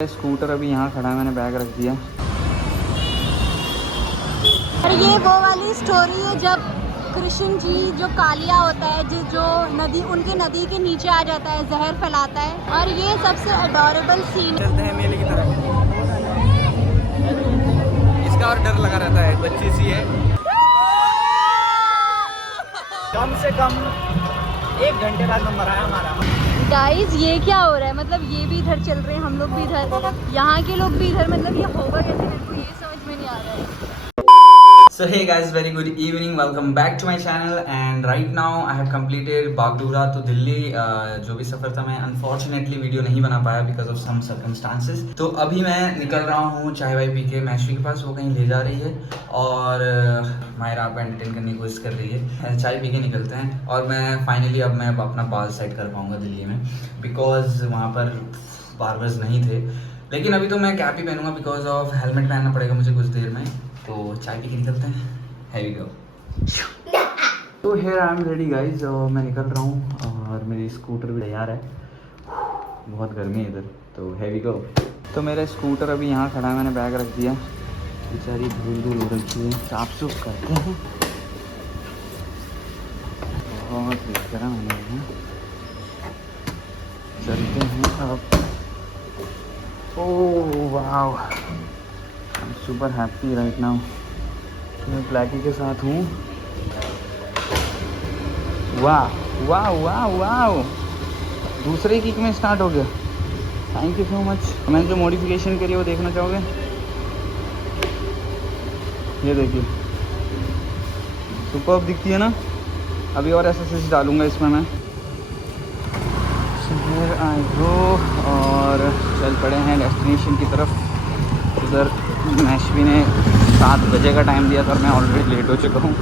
Scooter अभी यहाँ खड़ा है, मैंने बैग रख दिया। और ये वो वाली स्टोरी है जब कृष्ण जी जो कालिया होता है जो नदी उनके नदी के नीचे आ जाता है, जहर फैलाता है। और ये सबसे अडोरेबल सीन। चलते हैं मेले की तरफ। इसका और डर लगा रहता है, बच्ची सी है। कम से कम 1 घंटे बाद नंबर आया हमारा। गाइस ये क्या हो रहा है, मतलब ये भी इधर चल रहे हैं, हम लोग भी इधर, यहाँ के लोग भी इधर, मतलब ये होगा कैसे, मेरे को ये समझ में नहीं आ रहा है। So hey guys, very good evening, welcome back to my channel and right now I have completed Bagdogra to Delhi. जो भी सफ़र था मैं unfortunately वीडियो नहीं बना पाया because of some circumstances। तो अभी मैं निकल रहा हूँ चाय वाय पी के मैश्वी के पास, वो कहीं ले जा रही है और मायरा आपको एंटरटेन करने की कोशिश कर रही है। चाय पी के निकलते हैं और मैं फाइनली अब मैं अपना बाल सेट कर पाऊँगा दिल्ली में, बिकॉज वहाँ पर बार्बर्स नहीं थे। लेकिन अभी तो मैं कैप ही पहनूंगा बिकॉज ऑफ हेलमेट पहनना पड़ेगा मुझे कुछ देर में। तो चाय पी के निकलते हैं। Here we go। तो here I am ready guys, और मैं निकल रहा हूँ और मेरी स्कूटर भी तैयार है। बहुत गर्मी है इधर, तो here we go। तो मेरा स्कूटर अभी यहाँ खड़ा है, मैंने बैग रख दिया। बेचारी धूल धूल हो रखी है, साफ सुफ करते हैं। बहुत गर्म है, चलते हैं अब। Oh wow, I am super happy right now. मैं ब्लैकी के साथ हूँ। वाह वाह वाह वाह, दूसरे किक में स्टार्ट हो गया। Thank you so much. मैंने जो मॉडिफिकेशन करी है वो देखना चाहोगे? ये देखिए, सुपर्ब दिखती है ना। अभी और एसएसएस डालूंगा इसमें मैं। फिर आई गो और चल पड़े हैं डेस्टिनेशन की तरफ। उधर मैश्वी ने 7 बजे का टाइम दिया था और मैं ऑलरेडी लेट हो चुका हूँ।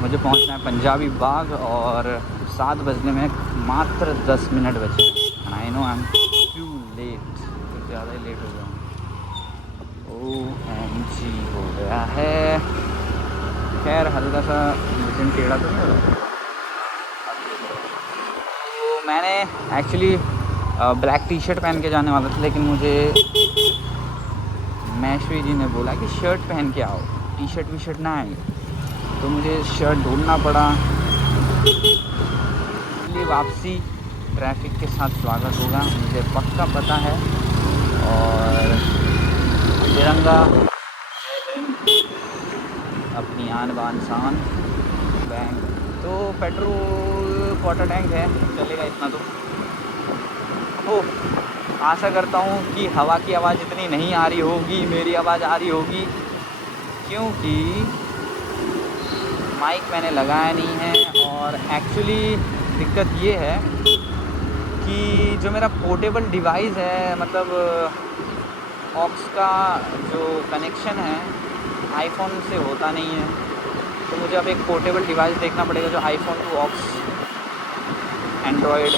मुझे पहुँचना है पंजाबी बाग और 7 बजने में मात्र 10 मिनट बचे। I know I am too late, कुछ ज़्यादा ही लेट हो गया हूँ। OMG हो गया है। खैर हल्का सा मिशन टेढ़ा तो नहीं हो रहा। तो मैंने एक्चुअली ब्लैक टी शर्ट पहन के जाने वाला था, लेकिन मुझे मैश्वी जी ने बोला कि शर्ट पहन के आओ, टी शर्ट वी शर्ट ना आई। तो मुझे शर्ट ढूंढना पड़ा। इसलिए वापसी ट्रैफिक के साथ स्वागत होगा, मुझे पक्का पता है। और तिरंगा अपनी आन बान शान। बैंक तो पेट्रोल क्वार्टर टैंक है, चलेगा इतना तो। आशा करता हूँ कि हवा की आवाज़ इतनी नहीं आ रही होगी, मेरी आवाज़ आ रही होगी, क्योंकि माइक मैंने लगाया नहीं है। और एक्चुअली दिक्कत ये है कि जो मेरा पोर्टेबल डिवाइस है, मतलब ऑक्स का जो कनेक्शन है आईफोन से होता नहीं है। तो मुझे अब एक पोर्टेबल डिवाइस देखना पड़ेगा जो आईफोन टू ऑक्स एंड्रॉयड,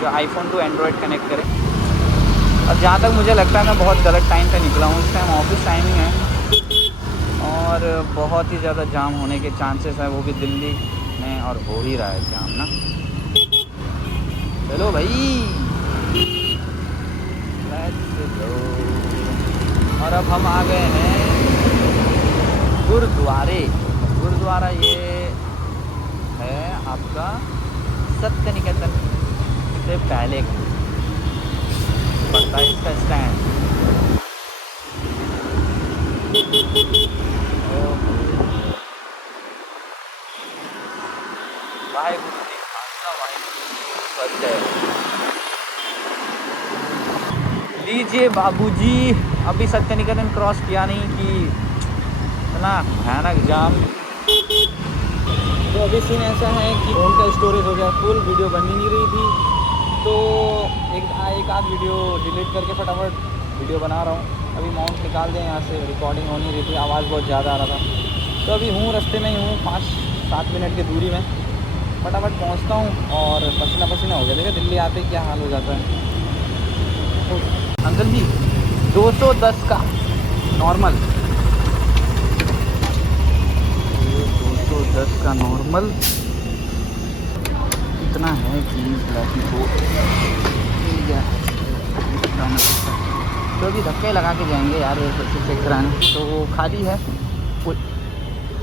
जो आईफोन टू एंड्रॉयड कनेक्ट करे। और जहाँ तक मुझे लगता है मैं बहुत गलत टाइम पे निकला हूँ। इस टाइम ऑफिस टाइमिंग है और बहुत ही ज़्यादा जाम होने के चांसेस है, वो भी दिल्ली में, और हो ही रहा है जाम ना। चलो भाई लेट्स गो। और अब हम आ गए हैं गुरुद्वारे। गुरुद्वारा ये है आपका सत्य निकेतन से पहले पड़ता है इसका स्टैंड। वाहेगुरु जी खालसा वाहेगुरु फतेह। लीजिए बाबूजी, अभी सत्य निकेतन क्रॉस किया नहीं कि इतना भयानक जाम। तो अभी सीन ऐसा है कि फ़ोन का स्टोरेज हो गया फुल, वीडियो बन ही नहीं रही थी। तो एक आध वीडियो डिलीट करके फटाफट वीडियो बना रहा हूँ। अभी माउंट निकाल दें यहाँ से, रिकॉर्डिंग हो नहीं रही थी, आवाज़ बहुत ज़्यादा आ रहा था। तो अभी हूँ रास्ते में ही हूँ, 5-7 मिनट की दूरी में फटाफट पहुँचता हूँ। और पसीना पसीना हो गया, देखा दिल्ली आते क्या हाल हो जाता है। अंकल जी 210 का नॉर्मल, 210 का नॉर्मल इतना है कि ब्लैकी को मिल गया है। तो अभी धक्के लगा के जाएंगे यार एयरपोर्ट से चेक कराने, तो वो खाली है।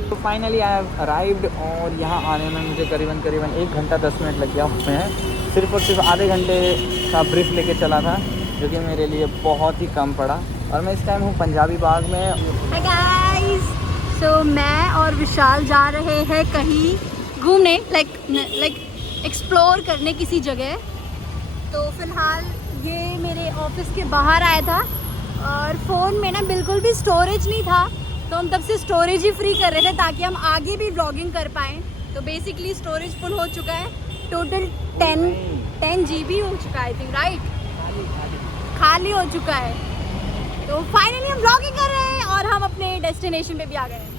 तो फाइनली आई हैव अराइव्ड और यहाँ आने में मुझे करीबन 1 घंटा 10 मिनट लग गया। उसमें सिर्फ और सिर्फ आधे घंटे का ब्रीफ लेके चला था, जो कि मेरे लिए बहुत ही कम पड़ा। और मैं इस टाइम हूँ पंजाबी बाग में। हाय गाइस, सो मैं और विशाल जा रहे हैं कहीं घूमने, लाइक एक्सप्लोर करने किसी जगह। तो फिलहाल ये मेरे ऑफिस के बाहर आया था और फ़ोन में ना बिल्कुल भी स्टोरेज नहीं था, तो हम तब से स्टोरेज ही फ्री कर रहे थे ताकि हम आगे भी ब्लॉगिंग कर पाएँ। तो बेसिकली स्टोरेज फुल हो चुका है, टोटल 10 GB हो चुका है, आई थिंक, राइट, खाली हो चुका है। तो फाइनली हम ब्लॉगिंग कर रहे हैं और हम अपने डेस्टिनेशन पे भी आ गए हैं।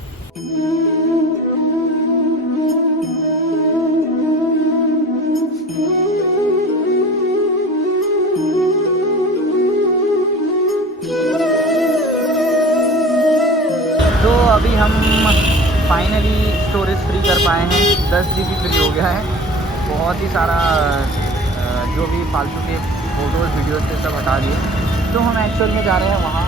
तो अभी हम फाइनली स्टोरेज फ्री कर पाए हैं, 10 GB फ्री हो गया है। बहुत ही सारा जो भी फालतू के फ़ोटोज़ वीडियोज़ थे सब हटा दिए। तो हम एक्चुअल में जा रहे हैं वहाँ,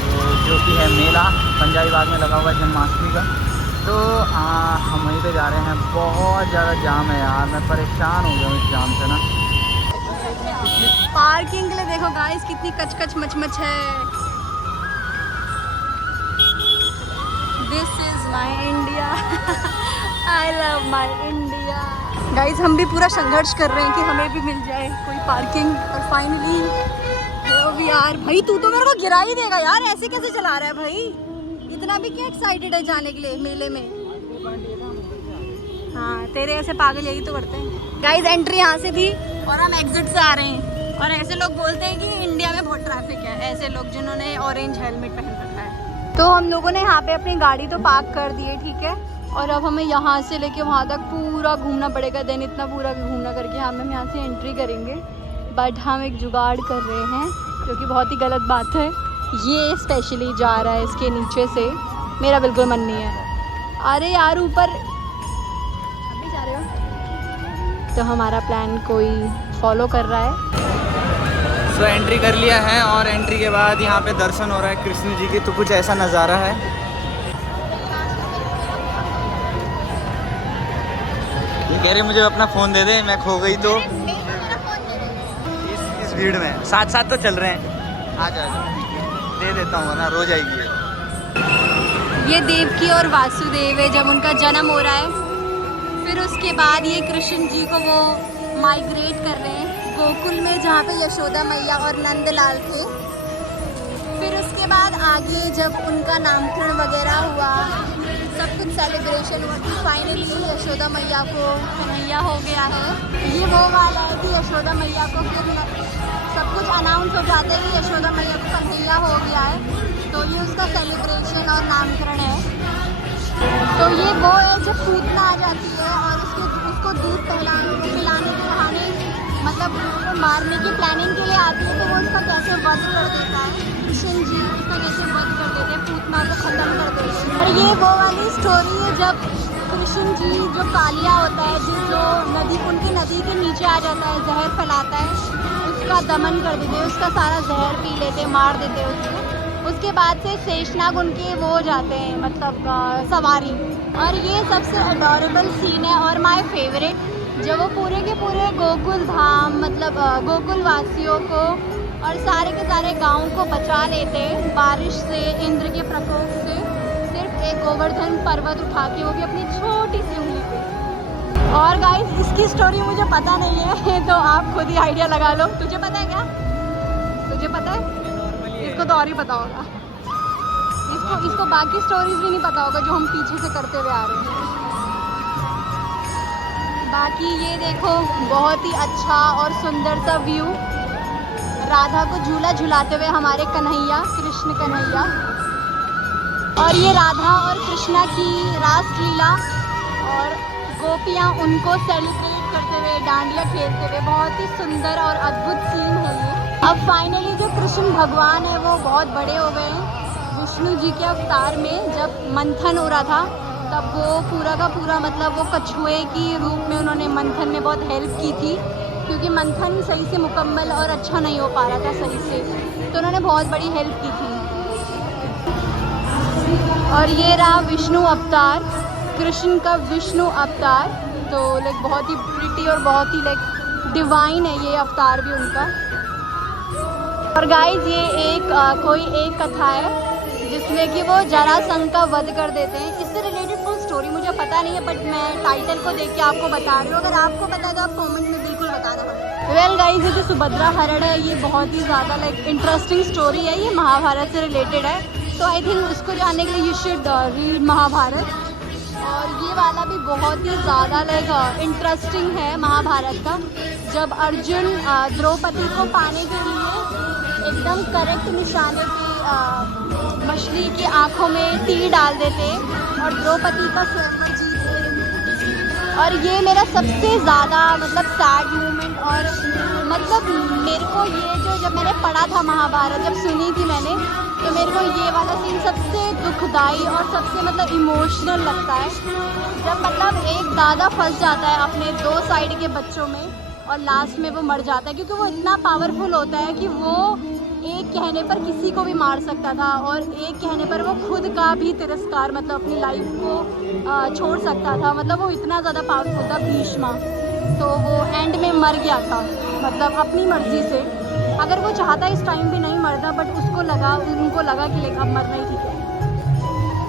तो जो कि है मेला पंजाबी बाग में लगा हुआ है जन्माष्टमी का। तो हम वहीं पे जा रहे हैं। बहुत ज़्यादा जाम है यार, मैं परेशान हो गया हूँ इस जाम से ना। पार्किंग के लिए देखो गाइस कितनी कच मच है। This is my India, I love my India. Guys हम भी पूरा संघर्ष कर रहे हैं कि हमें भी मिल जाए कोई पार्किंग, और फाइनली वी आर। भाई तू तो मेरे को गिरा ही देगा यार, ऐसे कैसे चला रहा है भाई? इतना भी क्या एक्साइटेड है जाने के लिए मेले में? हाँ, तेरे ऐसे पागल यही तो करते हैं। गाइस एंट्री यहाँ से थी और हम एग्जिट से आ रहे हैं, और ऐसे लोग बोलते हैं कि इंडिया में बहुत ट्रैफिक है, ऐसे लोग जिन्होंने ऑरेंज हेलमेट पहन रखा है। तो हम लोगों ने यहाँ पे अपनी गाड़ी तो पार्क कर दी है, ठीक है, और अब हमें यहाँ से लेके वहाँ तक पूरा घूमना पड़ेगा। देन इतना पूरा घूमना करके हम यहाँ से एंट्री करेंगे। बट हम एक जुगाड़ कर रहे हैं, जो कि बहुत ही गलत बात है। ये स्पेशली जा रहा है इसके नीचे से, मेरा बिल्कुल मन नहीं है। अरे यार ऊपर अभी जा रहे हो? तो हमारा प्लान कोई फॉलो कर रहा है। तो एंट्री कर लिया है, और एंट्री के बाद यहाँ पे दर्शन हो रहा है कृष्ण जी की। तो कुछ ऐसा नज़ारा है। ये कह रहे मुझे अपना फ़ोन दे दे, मैं खो गई तो। इस भीड़ में साथ तो चल रहे हैं। आ जा, दे देता हूँ ना, रोज आएगी। ये देवकी और वासुदेव है, जब उनका जन्म हो रहा है। फिर उसके बाद ये कृष्ण जी को वो माइग्रेट कर रहे हैं गोकुल में, जहाँ पे यशोदा मैया और नंदलाल थे। फिर उसके बाद आगे जब उनका नामकरण वगैरह हुआ, सब कुछ सेलिब्रेशन हुआ, कि फाइनली यशोदा मैया को कन्हैया हो गया है। ये वो वाला है कि यशोदा मैया को फिर सब कुछ अनाउंस हो जाता है कि यशोदा मैया को कन्हैया हो गया है, तो ये उसका सेलिब्रेशन और नामकरण है। तो ये वो है जब पूतना आ जाती है और उसको दूध पिलाने के बहाने, मतलब उसको मारने की प्लानिंग के लिए आती है, तो वो उसका कैसे वध कर देता है, कृष्ण जी उसको कैसे वध कर देते हैं, पूतना को खत्म कर देते हैं। और ये वो वाली स्टोरी है जब कृष्ण जी, जो कालिया होता है, जो उनकी नदी के नीचे आ जाता है, जहर फैलाता है, उसका दमन कर देते हैं, उसका सारा जहर पी लेते हैं, मार देते हैं उसको। उसके बाद से शेषनाग उनके वो हो जाते हैं, मतलब सवारी। और ये सबसे अडोरेबल सीन है और माय फेवरेट, जब वो पूरे के पूरे गोकुल धाम, मतलब गोकुल वासियों को और सारे के सारे गाँव को बचा लेते हैं बारिश से, इंद्र के प्रकोप से, सिर्फ एक गोवर्धन पर्वत उठा के, वो भी अपनी छोटी सी उंगली पे। और गाइस इसकी स्टोरी मुझे पता नहीं है, तो आप खुद ही आइडिया लगा लो। तुझे पता है क्या? तुझे पता है? इसको तो और ही पता होगा। इसको बाकी स्टोरीज भी नहीं पता होगा जो हम पीछे से करते हुए आ रहे हैं। बाकी ये देखो बहुत ही अच्छा और सुंदर सा व्यू, राधा को झूला झुलाते हुए हमारे कन्हैया, कृष्ण कन्हैया। और ये राधा और कृष्णा की रासलीला और गोपियाँ उनको सेलिब्रेट करते हुए, डांडिया खेलते हुए, बहुत ही सुंदर और अद्भुत सीन है ये। अब फाइनली जो कृष्ण भगवान है वो बहुत बड़े हो गए हैं। विष्णु जी के अवतार में जब मंथन हो रहा था, तब वो पूरा का पूरा, मतलब वो कछुए की रूप में उन्होंने मंथन में बहुत हेल्प की थी। क्योंकि मंथन सही से मुकम्मल और अच्छा नहीं हो पा रहा था सही से, तो उन्होंने बहुत बड़ी हेल्प की थी। और ये रहा विष्णु अवतार, कृष्ण का विष्णु अवतार। तो लाइक बहुत ही प्रिटी और बहुत ही लाइक डिवाइन है ये अवतार भी उनका। और गाइस ये कोई एक कथा है जिसमें कि वो जरासंध का वध कर देते हैं। इससे रिलेटेड फुल स्टोरी मुझे पता नहीं है, बट मैं टाइटल को देख के आपको बता रही हूँ। अगर आपको पता है तो आप कमेंट में बिल्कुल बताना। वेल गाइस, ये जो सुभद्रा हरण है ये बहुत ही ज़्यादा लाइक इंटरेस्टिंग स्टोरी है, ये महाभारत से रिलेटेड है। तो आई थिंक उसको जानने के लिए यू शुड रीड महाभारत। और ये वाला भी बहुत ही ज़्यादा लाइक इंटरेस्टिंग है महाभारत का। जब अर्जुन द्रौपदी को पाने के लिए एकदम करेक्ट निशाने पे मछली की आंखों में तीर डाल देते और द्रौपदी का स्वयंवर जीतते। और ये मेरा सबसे ज़्यादा मतलब सैड मोमेंट, और मतलब मेरे को ये जो जब मैंने पढ़ा था महाभारत, जब सुनी थी मैंने, तो मेरे को ये वाला सीन सबसे दुखदाई और सबसे मतलब इमोशनल लगता है। जब मतलब एक दादा फंस जाता है अपने 2 साइड के बच्चों में और लास्ट में वो मर जाता है, क्योंकि वो इतना पावरफुल होता है कि वो एक कहने पर किसी को भी मार सकता था, और एक कहने पर वो खुद का भी तिरस्कार मतलब अपनी लाइफ को छोड़ सकता था। मतलब वो इतना ज़्यादा पावरफुल था भीष्मा। तो वो एंड में मर गया था मतलब अपनी मर्ज़ी से। अगर वो चाहता इस टाइम भी नहीं मरता, बट उनको लगा कि लेकिन अब मरना ही ठीक है।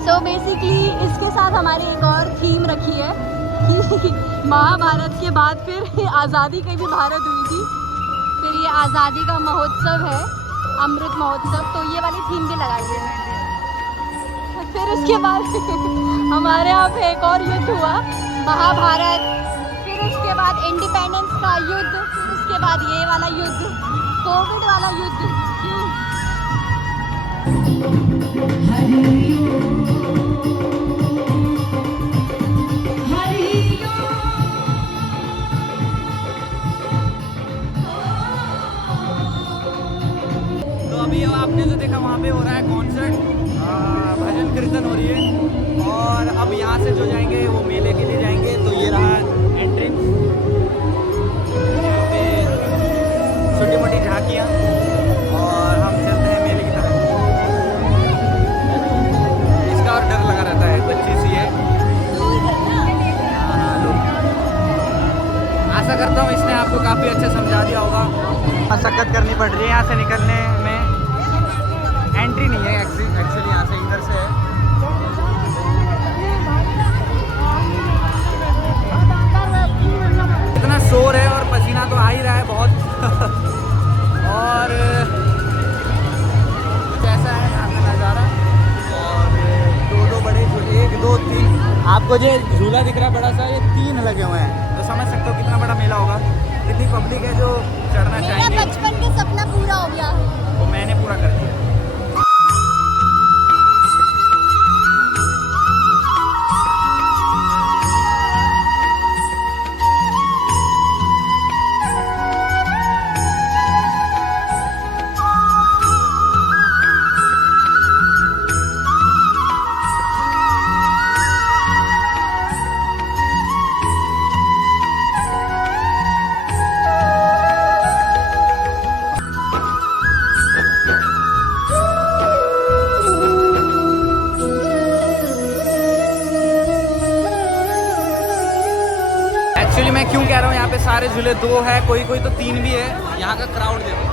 सो बेसिकली इसके साथ हमारी एक और थीम रखी है कि महाभारत के बाद फिर आज़ादी की भी भारत हुई थी, फिर ये आज़ादी का महोत्सव है, अमृत महोत्सव, तो ये वाली थीम भी लगाई है। फिर उसके बाद हमारे यहाँ पे एक और युद्ध हुआ, महाभारत, फिर उसके बाद इंडिपेंडेंस का युद्ध, फिर उसके बाद ये वाला युद्ध, कोविड वाला युद्ध। अभी आपने जो देखा वहाँ पे हो रहा है कॉन्सर्ट, भजन कीर्तन हो रही है। और अब यहाँ से जो जाएंगे वो मेले के लिए जाएंगे। तो ये रहा एंट्रेंस, यहाँ पे छोटी मोटी झांकियाँ, और हम चलते हैं मेले की तरफ। इसका और डर लगा रहता है, बच्ची सी है। हाँ, आशा करता हूँ इसने आपको काफ़ी अच्छा समझा दिया होगा। मशक्कत करनी पड़ रही है यहाँ से निकलने में, एंट्री नहीं है एक्चुअली, यहाँ से इधर से है। इतना शोर है और पसीना तो आ ही रहा है बहुत। और कैसा है यहाँ का नज़ारा। और 2 बड़े झूले, 1 2 3, आपको जो झूला दिख रहा है बड़ा सा, ये 3 लगे हुए हैं। तो समझ सकते हो कितना बड़ा मेला होगा। इतनी पब्लिक है जो चढ़ना चाहेंगे। मेरा बचपन का सपना पूरा हो गया, वो मैंने पूरा कर दिया। एक्चुअली मैं क्यों कह रहा हूँ यहाँ पे सारे झूले 2 है, कोई कोई तो 3 भी है। यहाँ का क्राउड देखो,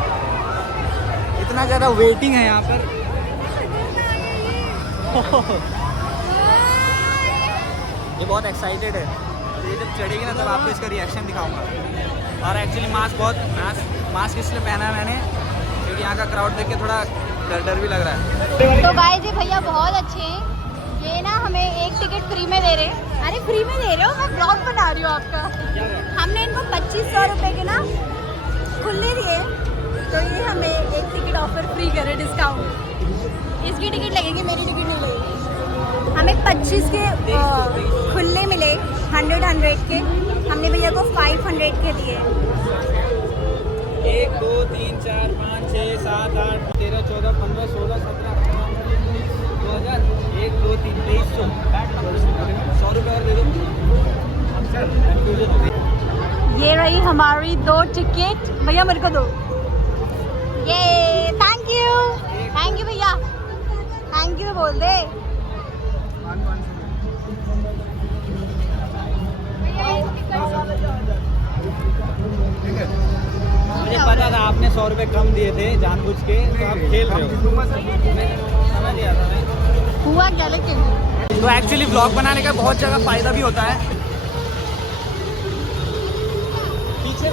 इतना ज़्यादा वेटिंग है यहाँ पर। ये बहुत एक्साइटेड है, तो ये जब चढ़ेगी ना तब आपको इसका रिएक्शन दिखाऊंगा। और एक्चुअली मास्क इसलिए पहना है मैंने क्योंकि यहाँ का क्राउड देख के थोड़ा डर भी लग रहा है। तो गाइस ये भैया बहुत अच्छे हैं, ये ना हमें 1 टिकट फ्री में दे रहे हैं। अरे फ्री में दे रहे हो, मैं ब्लॉग बना रही हूँ आपका। हमने इनको 2500 रुपये के ना खुले दिए, तो ये हमें 1 टिकट ऑफर फ्री करे, डिस्काउंट। इसकी टिकट लगेगी, मेरी टिकट नहीं लगेगी। हमें 25 के खुले मिले, 100 के। हमने भैया को 500 के दिए। 1 2 3 4 5 6 7 8 13 14 15 16 17 2000 1 2 3 2300 100 रुपये और दे दो। ये रही हमारी 2 टिकट। भैया मेरे को दो। ये थैंक यू भैया, थैंक यू बोल दे। मुझे पता था आपने 100 रुपए कम दिए थे जानबूझ के, तो आप खेल रहे हो। समझ गया था मैं। हुआ क्या लेकिन? तो एक्चुअली व्लॉग बनाने का बहुत जगह फायदा भी होता है। पीछे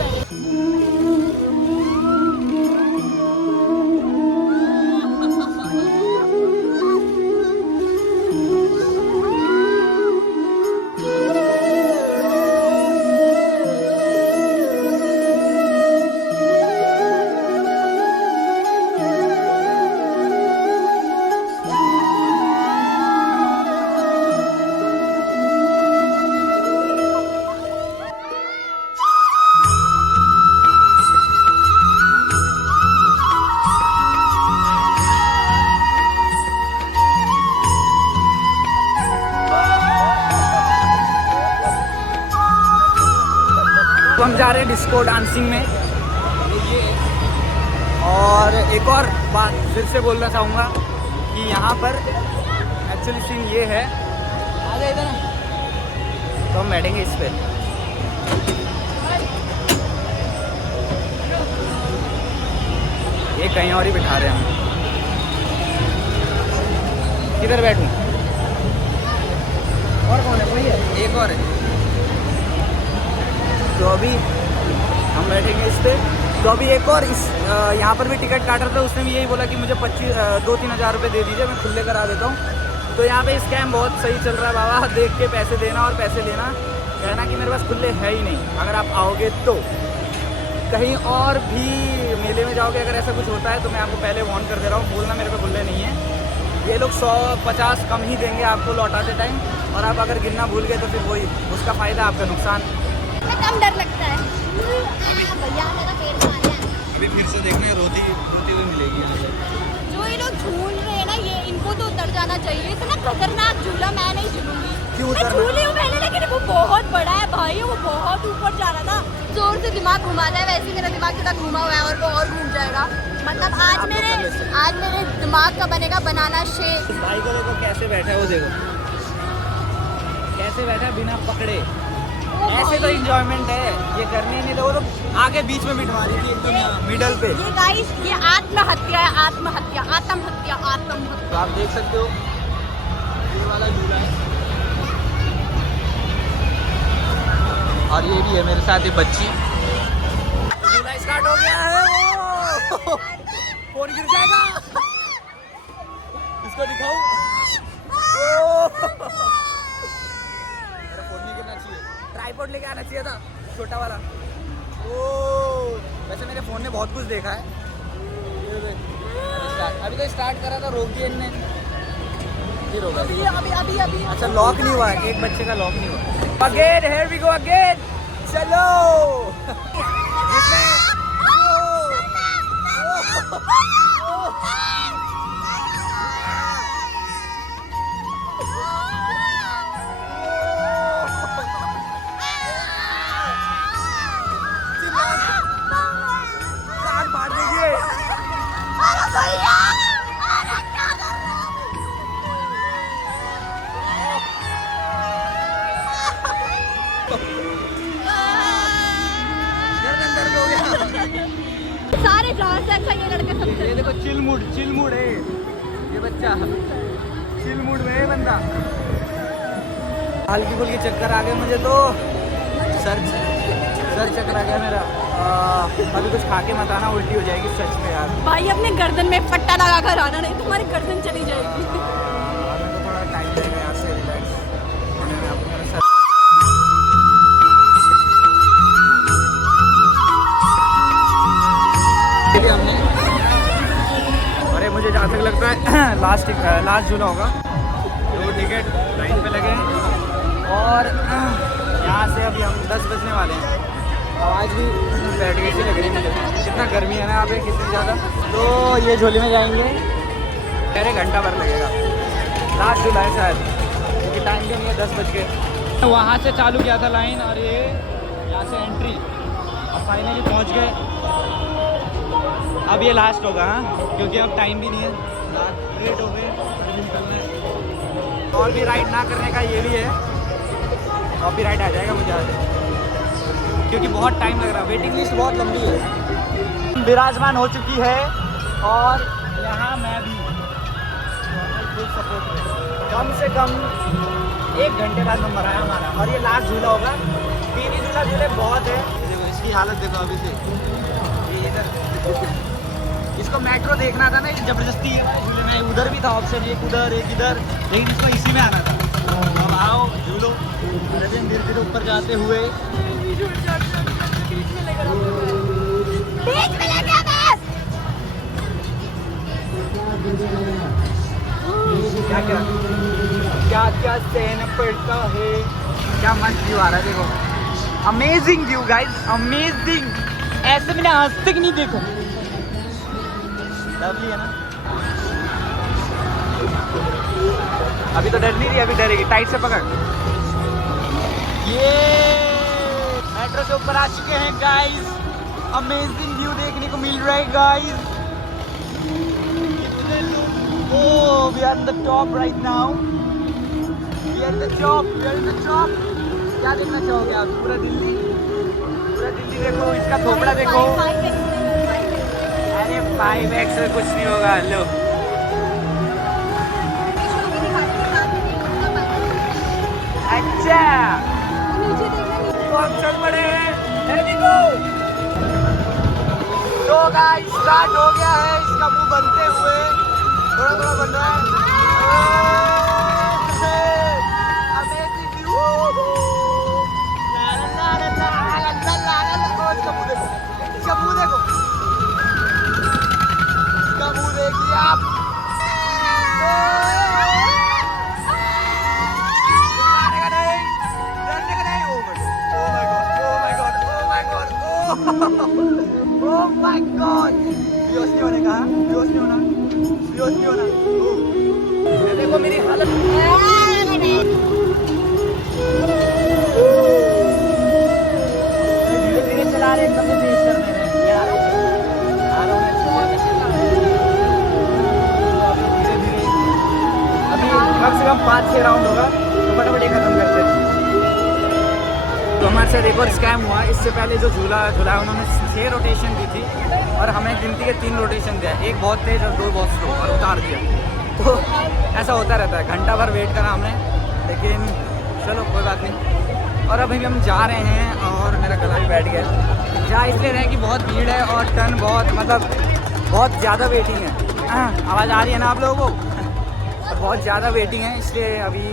तो हम जा रहे हैं डिस्को डांसिंग में। ये और एक और बात फिर से बोलना चाहूँगा कि यहाँ पर एक्चुअली सीन ये है, आ जाए इधर तो हम बैठेंगे इस पे। ये कहीं और ही बिठा रहे हैं हम। किधर बैठूं? और कौन है? कोई है? एक और है। तो अभी हम बैठेंगे इस पे। तो अभी एक और इस यहाँ पर भी टिकट काट रहा था, उसने भी यही बोला कि मुझे 2-3 हज़ार रुपये दे दीजिए, मैं खुले करा देता हूँ। तो यहाँ पे स्कैम बहुत सही चल रहा है बाबा, देख के पैसे देना और पैसे लेना, कहना कि मेरे पास खुले है ही नहीं। अगर आप आओगे तो कहीं और भी मेले में जाओगे, अगर ऐसा कुछ होता है तो मैं आपको पहले वार्न कर दे रहा हूँ, बोलना मेरे पे खुले नहीं है। ये लोग 100-50 कम ही देंगे आपको लौटाते टाइम, और आप अगर गिनना भूल गए तो फिर वही उसका फ़ायदा, आपका नुकसान। कम डर लगता है भैया, मेरा पेट मार रहा है। अभी फिर से देखने रोती हुई मिलेगी यहाँ से। जो ये लोग झूल रहे हैं ना, ये इनको तो उतर जाना चाहिए। इतना खतरनाक झूला मैं नहीं झूलूंगी। क्यों मैं उतरना? झूली हूँ पहले, लेकिन वो बहुत बड़ा है भाई, वो बहुत ऊपर जा रहा था। जोर से दिमाग घुमाता है, वैसे ही मेरा दिमाग कितना घूमा हुआ है और वो और घूम जाएगा। मतलब आज मेरे दिमाग का बनेगा बनाना शेक। भाई को देखो कैसे बैठा है, वो देखो कैसे बैठा है बिना पकड़े। ऐसे तो इंजॉयमेंट है, ये करने ही नहीं दो। वो तो आगे बीच में बिठवा दी थी एकदम यहाँ मिडल पे। ये गाइस, ये आत्महत्या है, आत्महत्या, आत्महत्या, आत्महत्या। तो आप देख सकते हो ये वाला झूला है, और ये भी है मेरे साथ एक बच्ची। झूला स्टार्ट हो गया है, वो फोन गिर जाएगा, इसको दिखाओ। मेरा फोन नहीं गिरना चाहिए, ट्राइपॉड लेके आना चाहिए था छोटा वाला। ओ वैसे मेरे फ़ोन ने बहुत कुछ देखा है। अभी तो स्टार्ट करा था, रोक दिया इनने, फिर होगा अभी अच्छा लॉक नहीं हुआ है, एक बच्चे का लॉक नहीं हुआ। Again here we go again, चलो। सारे जहाँ से अच्छा ये लड़के सब। ये देखो चिल मूड है ये बच्चा, चिल मूड में है बंदा। हल्की फुल्की चक्कर आ गए मुझे, तो सर चक्कर आ गया मेरा। अभी कुछ खा के मत आना, उल्टी हो जाएगी सच में यार। भाई अपने गर्दन में पट्टा लगा कर आना, नहीं तुम्हारी गर्दन चली जाएगी। मेरे को थोड़ा टाइम लगेगा यहाँ से रिलैक्स होने में। आपको मेरा सर हमने, अरे मुझे जहाँ तक लगता है लास्ट झूला होगा। 2 टिकट लाइन पे लगे हैं, और यहाँ से अभी हम 10 बजने वाले हैं। आवाज़ भी बैठ गई सी लग रही है मुझे, कितना गर्मी है ना यहाँ पे, कितनी ज़्यादा। तो ये झोले में जाएंगे, मेरे घंटा भर लगेगा। लास्ट झूला है शायद, क्योंकि टाइम भी नहीं है, 10 बज के। वहाँ से चालू किया था लाइन, और ये यहाँ से एंट्री, अब फाइनली पहुँच गए। अब ये लास्ट होगा हाँ, क्योंकि अब टाइम भी नहीं है, रात लेट हो गए, अभी निकलना है। और भी राइड ना करने का ये भी है, कॉपी राइड आ जाएगा मुझे आज, क्योंकि बहुत टाइम लग रहा है, वेटिंग लिस्ट बहुत लंबी है। विराजमान हो चुकी है और यहाँ मैं भी कम से कम 1 घंटे बाद नंबर आया हमारा, और ये लास्ट झूला होगा। 3 ही झूला झूले बहुत है। देखो इसकी हालत देखो अभी से, ये इधर इसको मेट्रो देखना था ना, ये जबरदस्ती है भाई झूले में। उधर भी था ऑप्शन, एक उधर एक इधर, लेकिन इसको इसी में आना था। अब आओ झूलो, लेकिन धीरे धीरे ऊपर जाते हुए क्या क्या क्या क्या सहना पड़ता है। क्या मस्त व्यू आ रहा है देखो, अमेजिंग व्यू गाइस, अमेजिंग। ऐसे मैंने आज तक नहीं देखा। लवली है ना। अभी तो डर नहीं रही, अभी डरेगी, टाइट से पकड़। ये मेट्रो से ऊपर आ चुके हैं गाइस, अमेजिंग व्यू देखने को मिल रहा है गाइस। कितने लोग, oh we are in the top right now, we are in the top, we are in the top। क्या देखना चाहोगे आप? पूरा दिल्ली, पूरा दिल्ली देखो, इसका थोपड़ा देखो। अरे 5x से कुछ नहीं होगा। लो अच्छा तो हम चल पड़े हैं, लेट्स गो। तो गाइस स्टार्ट हो गया है, इसका मुंह बनते हुए थोड़ा थोड़ा बन रहा है। अमेजिंग व्यू, इसका मुंह देखो, इसका मुंह देखो, इसका मुंह देखिए आप। Oh my God! बेहोश नहीं होने का, बेहोश नहीं होना, बेहोश नहीं होना। ये देखो मेरी हालत। धीरे धीरे चला रहे, एकदम से तेज कर दे रहे हैं। आ रहा हूँ धीरे धीरे। अभी कम से कम 5-6 राउंड होगा, तो फटाफट खत्म करते हैं। तो हमारे साथ एक और स्कैम हुआ। इससे पहले जो झूला उन्होंने 6 रोटेशन दी थी, और हमें गिनती के 3 रोटेशन दिया, एक बहुत तेज और 2 बहुत स्लो, और उतार दिया। तो ऐसा होता रहता है, घंटा भर वेट करा हमने, लेकिन चलो कोई बात नहीं। और अभी हम जा रहे हैं, और मेरा गला भी बैठ गया। जा इसलिए रहे कि बहुत भीड़ है, और टर्न बहुत ज़्यादा वेटिंग है। आवाज़ आ रही है ना आप लोगों को? बहुत ज़्यादा वेटिंग है, इसलिए अभी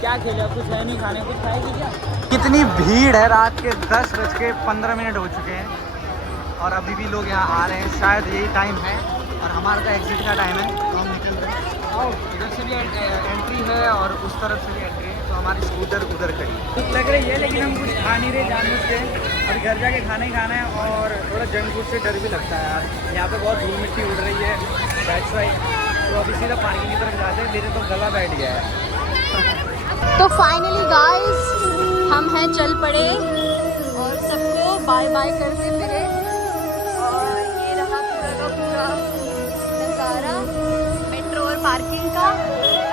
क्या खेले, कुछ है नहीं खाने, कुछ खाएगी क्या? कितनी भीड़ है, रात के 10:15 हो चुके हैं, और अभी भी लोग यहाँ आ रहे हैं। शायद यही टाइम है, और हमारा तो एग्जिट का टाइम है, तो हम निकल रहे हैं। और इधर से भी एंट्री है, और उस तरफ से भी एंट्री है, तो हमारी स्कूटर उधर खड़ी कुछ लग रही है, लेकिन हम कुछ खा नहीं रहे जानबूझ के। अभी घर जाके खाना ही खाना है, और थोड़ा जंक फूड से डर भी लगता है यार। यहाँ पे बहुत धूल मिट्टी उड़ रही है, दैट्स व्हाई। तो अभी सीधा पार्किंग की तरफ जाते हैं, मेरे तो गला बैठ गया है। तो फाइनली गाइस हम हैं चल पड़े, और सबको बाय बाय करते फिरे। और ये रहा पूरा का पूरा नज़ारा मेट्रो और पार्किंग का।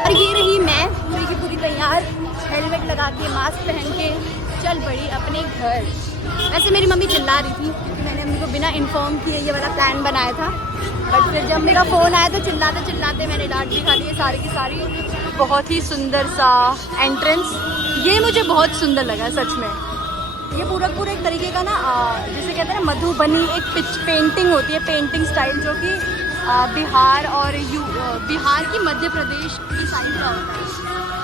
और ये रही मैं पूरी की पूरी तैयार, हेलमेट लगा के, मास्क पहन के चल पड़ी अपने घर। वैसे मेरी मम्मी चिल्ला रही थी, क्योंकि मैंने मम्मी को बिना इन्फॉर्म किए ये वाला प्लान बनाया था। बट फिर जब मेरा फ़ोन आया तो चिल्लाते चिल्लाते मैंने डांट भी खा ली है सारी की सारी। बहुत ही सुंदर सा एंट्रेंस, ये मुझे बहुत सुंदर लगा सच में। ये पूरा एक तरीके का ना, जिसे कहते हैं ना मधुबनी, एक पेंटिंग होती है, पेंटिंग स्टाइल, जो कि बिहार और बिहार की मध्य प्रदेश की साइड का होता है।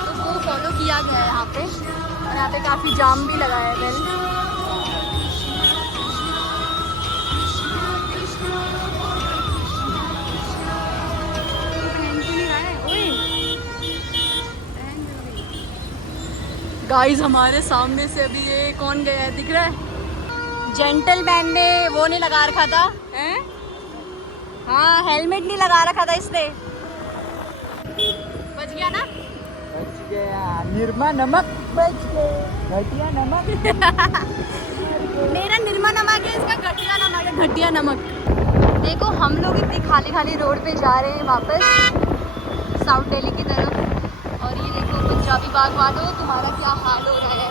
तो वो फॉलो किया गया है यहाँ पे, और यहाँ पे काफ़ी जाम भी लगा है। वेल गाइस हमारे सामने से अभी ये कौन गया है, दिख रहा है? जेंटलमैन ने वो नहीं लगा रखा था, हैं? हाँ हेलमेट नहीं लगा रखा था इसने, बच गया ना? गया, निरमा नमक बच गया, घटिया नमक। मेरा निर्मा नमक है, इसका घटिया नमक है, घटिया नमक। देखो हम लोग इतनी खाली खाली रोड पे जा रहे हैं वापस साउथ दिल्ली की तरफ, और ये देखो पंजाबी बाग वालों तुम्हारा क्या हाल हो रहा है।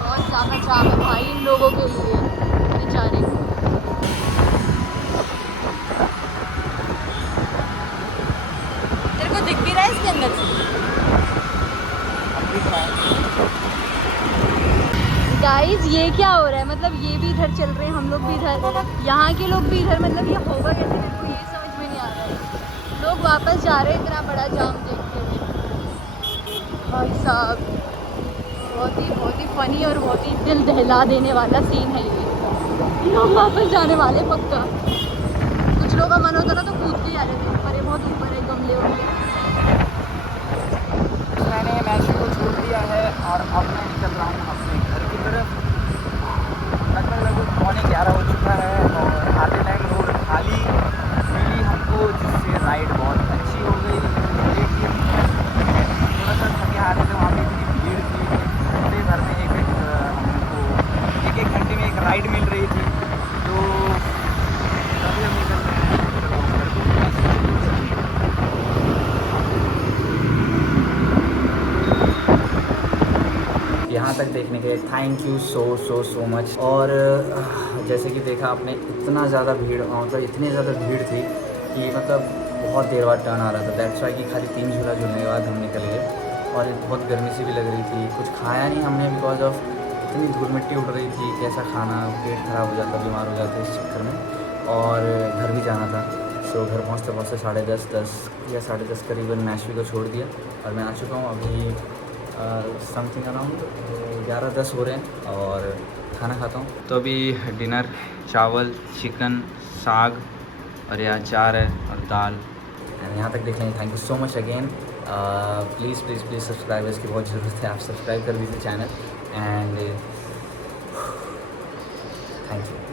बहुत ज़्यादा जाम है भाई इन लोगों के लिए बेचारे। तेरे को दिख भी रहा है इसके अंदर से? गाइस ये क्या हो रहा है, मतलब ये भी इधर चल रहे हैं, हम लोग भी इधर, यहाँ के लोग भी इधर, मतलब ये होगा कैसे, मेरे को ये समझ में नहीं आ रहा है। लोग वापस जा रहे हैं इतना बड़ा जाम देखते हुए। भाई साहब बहुत ही फनी और बहुत ही दिल दहला देने वाला सीन है ये। लोग वापस जाने वाले पक्का। कुछ लोगों का मन होता ना तो कूद के जा रहे थे ऊपर, ये बहुत ऊपर है गमले वमले। मैंने मैच को छोड़ दिया है और अब मैं निकल रहा हूँ अपने घर की तरफ। लगभग 11:15 हो चुका है और आते टाइम रोड खाली मिली हमको, जिससे राइड बहुत अच्छी हो गई। लेकिन थोड़ा सा थके हारे थे, वहाँ पे इतनी भीड़ थी, घंटे भर में हमको एक घंटे में एक राइड मिल रही थी। तो तभी हम निकल रहे हैं घर को। यहाँ तक देखने के लिए थैंक यू सो मच। और जैसे कि देखा आपने, इतना ज़्यादा भीड़, मतलब इतनी ज़्यादा भीड़ थी कि मतलब बहुत देर बाद टर्न आ रहा था। दैट्स वाई कि खाली 3 झूला झूलने के बाद हम निकल गए। और बहुत गर्मी सी भी लग रही थी, कुछ खाया नहीं हमने बिकॉज ऑफ इतनी धूल मिट्टी उड़ रही थी, कैसा खाना, पेट खराब हो जाता, बीमार हो जाते इस चक्कर में। और घर भी जाना था, सो घर पहुँचते 10:30 या 10:30 करीबन मैशवी को छोड़ दिया और मैं आ चुका हूँ अभी समथिंग अराउंड 11-10 हो रहे हैं और खाना खाता हूँ। तो अभी डिनर चावल, चिकन, साग और यहाँ अचार है और दाल। एंड यहाँ तक देख लेंगे। Thank you so much again. Please subscribers की बहुत ज़रूरत है, आप सब्सक्राइब कर दीजिए चैनल। And thank you.